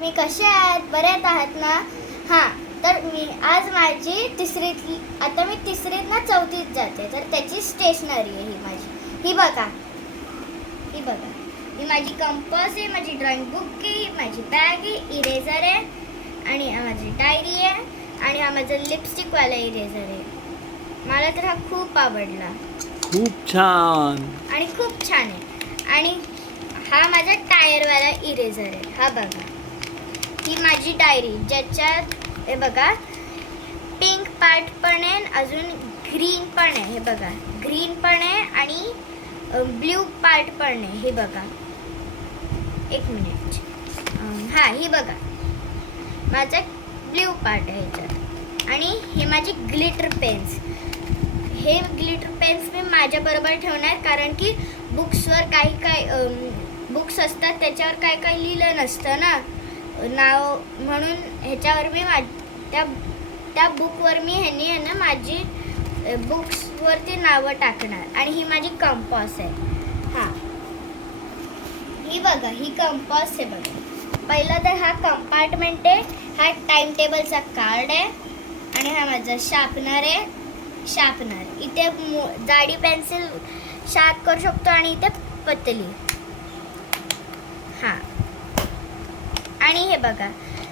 तुम्ही कसे आहात? बरे आहात ना? हां, तर मी आज माझी आता मी तिसरीत ना चौथीत जाते, तर त्याची स्टेशनरी आहे ही माझी. ही बघा, ही बघा. ही माझी कंपास आहे, माझी ड्रॉइंग बुक आहे, माझी बॅग आहे, इरेझर आहे आणि माझी डायरी आहे आणि हा माझा लिपस्टिकवाला इरेझर आहे. मला तर हा खूप आवडला. खूप छान. आणि खूप छान आहे. आणि हा माझा टायरवाला इरेझर आहे. हा बघा, ही माझी डायरी ज्याच्यात हे बघा पिंक पार्ट पण आहे, अजून ग्रीन पण आहे. हे बघा, ग्रीन पण आहे आणि ब्ल्यू पार्ट पण आहे. हे बघा, एक मिनिट. हा, ही बघा माझा ब्ल्यू पार्ट आहे ह्याच्यात. आणि हे माझे ग्लिटर पेन्स. हे ग्लिटर पेन्स मी माझ्याबरोबर ठेवणार, कारण की बुक्सवर काही बुक्स असतात त्याच्यावर काय लिहिलं नसतं ना नाव, म्हणून ह्याच्यावर मी त्या बुकवर मी ह्यांनी आहे ना माझी बुक्सवरती नावं टाकणार. आणि ही माझी कंपास आहे. हां, ही बघा, ही कंपास आहे बघा. पहिला तर हा कंपार्टमेंट आहे, हा टाइम टेबलचा कार्ड आहे आणि हा माझा शार्पनर आहे. शार्पनर इथे जाडी पेन्सिल शार्प करू शकतो आणि इथे पतली. हां, आणि हे बघा,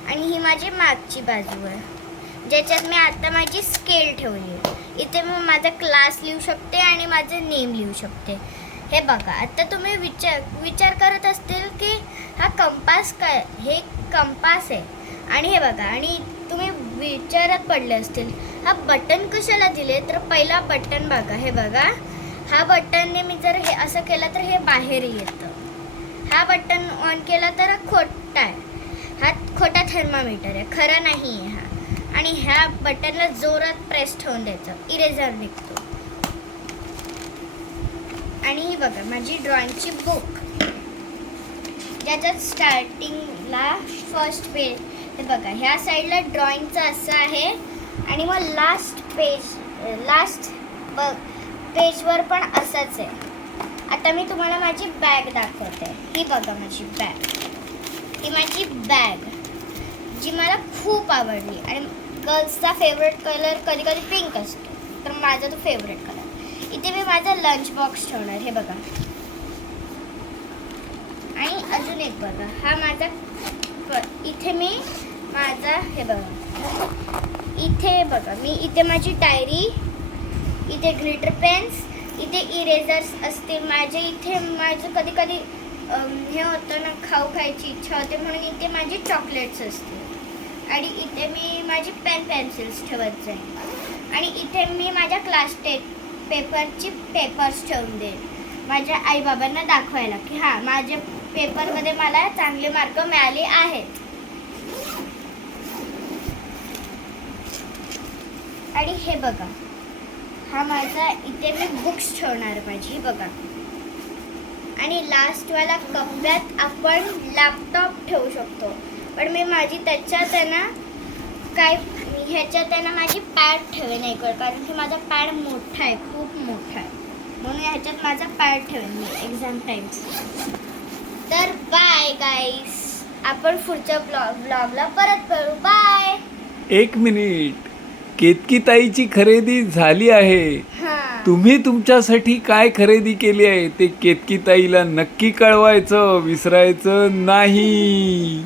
आणि ही माझी मागची बाजू आहे ज्याच्यात मी आता माझी स्केल ठेवली आहे. इथे मी माझा क्लास लिहू शकते आणि माझं नेम लिहू शकते. हे बघा, आता तुम्ही विचार करत असतील की हा कंपास काय, हे कंपास आहे. आणि हे बघा, आणि तुम्ही विचारात पडले असतील हा बटन कशाला दिले, तर पहिला बटन बघा. हे बघा, हा बटनने मी जर हे असं केलं तर हे बाहेर येतं. हा बटन ऑन केला तर खोटा आहे, हा खोटा थर्मामीटर आहे, खरा नाही आहे हा. आणि ह्या बटनला जोरात प्रेस ठेवून द्यायचं, इरेझर निघतो. आणि ही बघा माझी ड्रॉइंगची बुक ज्याच्यात स्टार्टिंगला फर्स्ट पेज. हे बघा, ह्या साईडला ड्रॉइंगचं असं आहे आणि मग लास्ट पेजवर पण असंच आहे. आता मी तुम्हाला माझी बॅग दाखवते. ही बघा माझी बॅग. ही माझी बॅग जी मला खूप आवडली. आणि गर्ल्सचा फेवरेट कलर कधी कधी पिंक असतो, तर माझा तो फेवरेट कलर. इथे मी माझा लंच बॉक्स ठेवणार. हे बघा, आणि अजून एक बघा, हा माझा इथे मी माझा हे बघा, इथे बघा मी इथे माझी डायरी, इथे ग्लिटर पेन्स, इथे इरेझर्स असते माझे. इथे माझं कधी कधी हे होतं ना, खायची इच्छा होते म्हणून इथे माझी चॉकलेट्स असते. आणि इथे मी माझी पेन्सिल्स ठेवत जाईन. आणि इथे मी माझ्या क्लास पेपरची पेपर्स ठेवून देईन माझ्या आईबाबांना दाखवायला की हां, माझ्या पेपरमध्ये मला चांगले मार्क मिळाले आहेत. आणि हे बघा, हा माझा इथे मी बुक्स ठेवणार माझी बघा. आणि लास्टवाला कप्प्यात आपण लॅपटॉप ठेवू शकतो, पण मी माझी त्याच्यात आहे ना ह्याच्यात आहे ना माझी पॅड ठेवेन एक वेळ, कारण की माझा पॅड मोठा आहे, खूप मोठा आहे, म्हणून ह्याच्यात माझा पॅड ठेवेन मी एक्झाम टाइम्स. तर बाय गाईस, आपण पुढच्या ब्लॉगला परत करू. बाय. 1 मिनिट, केतकीताईची खरेदी झाली आहे. तुम्ही तुमच्यासाठी काय खरेदी केली आहे ते केतकीताईला नक्की कळवायचं विसरायचं नाही.